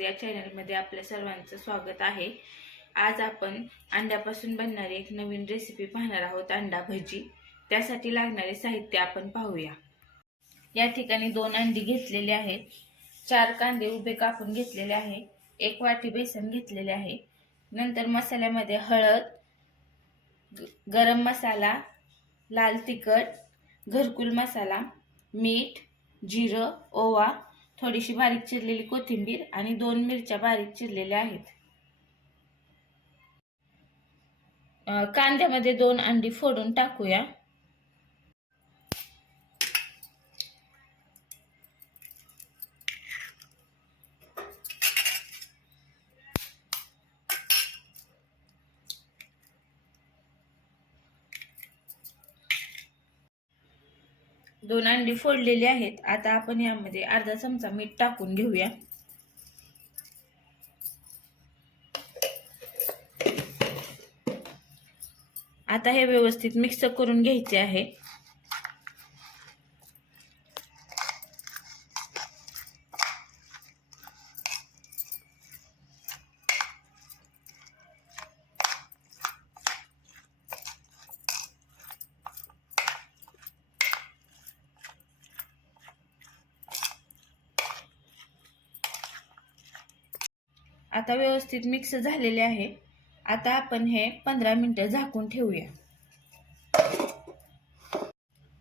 Blogs या चॅनलमध्ये आपल्या सर्वांचं स्वागत आहे। आज आपण अंड्यापासून बनणारी एक नवीन रेसिपी पाहणार आहोत, अंडा भजी। त्यासाठी लागणारे साहित्य आपण पाहूया। या ठिकाणी 2 अंडी घेतलेले आहेत, 4 कांदे उभे कापून घेतलेले आहे, 1 वाटी बेसन घेतलेले आहे। नंतर मसाल्यामध्ये हळद, गरम मसाला, लाल तिखट, घरकुल मसाला, मीठ, जिरं, ओवा, थोडीशी बारीक चिरलेली कोथिंबीर आणि 2 मिरच्या बारीक चिरलेल्या आहेत। कांद्यामध्ये 2 अंडी फोडून टाकूया। दोन अंडी फोडलेली आहेत। आता आपण यामध्ये अर्धा चमचा मीठ टाकून घेऊया। आता हे व्यवस्थित मिक्स करून घ्यायचे आहे। आता व्यवस्थित मिक्स झालेले आहे। आता आपण हे 15 मिनिटे झाकून ठेवूया।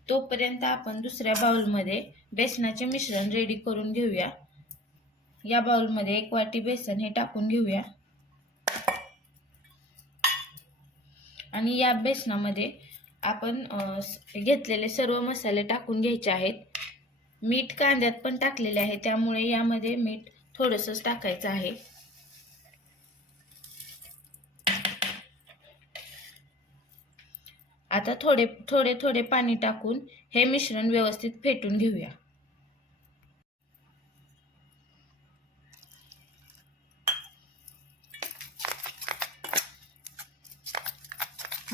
तोपर्यंत आपण दुसऱ्या बाउलमध्ये बेसनाचे मिश्रण रेडी करून घेऊया। या बाउलमध्ये 1 वाटी बेसन हे टाकून घेऊया आणि या बेसनामध्ये आपण घेतलेले सर्व मसाले टाकून घ्यायचे आहेत। मीठ कांद्यात पण टाकलेले आहे, त्यामुळे यामध्ये मीठ थोडंसं टाकायचं आहे। आता थोडे पाणी टाकून हे मिश्रण व्यवस्थित फेटून घेऊया।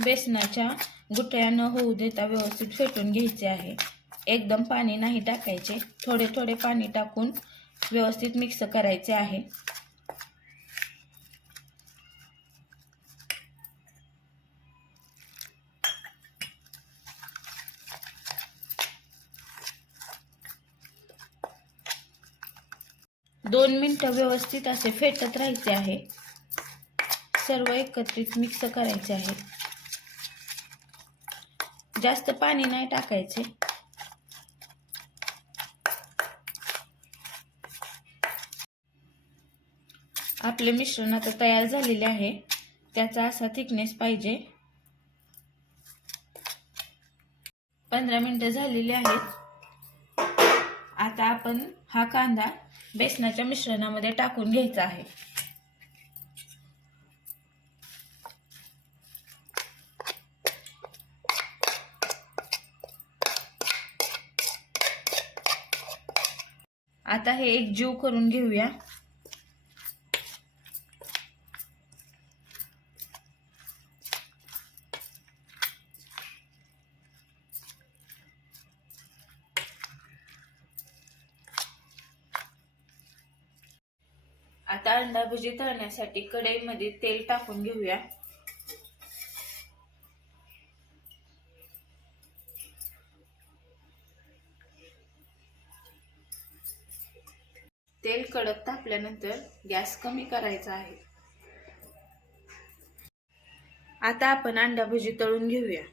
बेसनाच्या गुठळ्या न होऊ देता व्यवस्थित फेटून घ्यायचे आहे। एकदम पाणी नाही टाकायचे, थोडे पाणी टाकून व्यवस्थित मिक्स करायचे आहे। दोन मिनिटं व्यवस्थित असे फेटत राहायचे आहे। सर्व एकत्रित मिक्स करायचे आहे। जास्त पाणी नाही टाकायचे। आपले मिश्रण आता तयार झालेले आहे। त्याचा असा थिकनेस पाहिजे। 15 मिनिटे झालेली आहेत। आता आपण हा कांदा बेसनाच्या मिश्रणामध्ये टाकून घ्यायचा आहे। आता हे एकजीव करून घेऊया। आता अंडा भजी तळण्यासाठी कढईमध्ये तेल टाकून घेऊया। तेल कडक तापल्यानंतर गॅस कमी करायचा आहे। आता आपण अंडा भजी तळून घेऊया।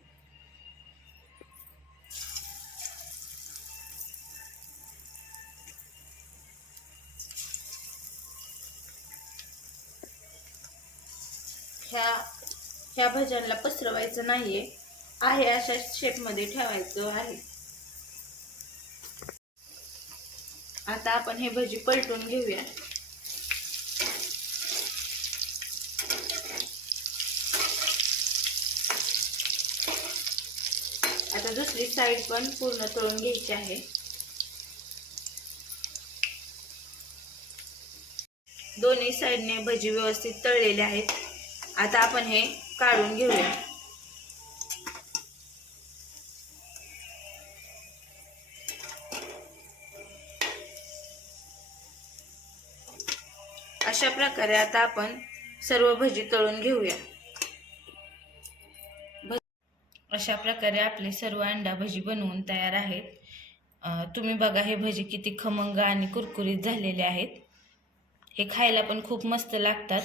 ह्या भज्यांना पसरवायचं नाहीये, आहे अशा शेपमध्ये ठेवायचं आहे। आता आपण हे भजी पलटून घेऊया। आता दुसरी साइड पण पूर्ण तळून घ्यायची आहे। दोन्ही साइडने भजी व्यवस्थित तळलेले आहेत। आता आपण हे काढून घेऊया। अशा प्रकारे आता आपण सर्व भजी तळून घेऊया। अशा प्रकारे आपले सर्व अंडा भजी बनवून तयार आहेत। तुम्ही बघा हे भजी किती खमंग आणि कुरकुरीत झालेले आहेत। हे खायला पण खूप मस्त लागतात।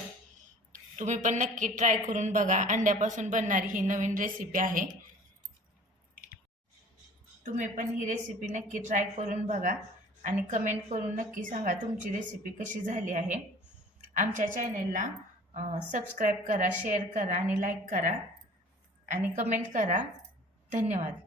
तुम्ही पण नक्की ट्राय करून बघा। अंड्यापासून बनणारी ही नवीन रेसिपी आहे। तुम्ही पण ही रेसिपी नक्की ट्राय करून बघा आणि कमेंट करून नक्की सांगा तुमची रेसिपी कशी झाली आहे। आमच्या चॅनलला सबस्क्राईब करा, शेअर करा आणि लाईक करा आणि कमेंट करा। धन्यवाद।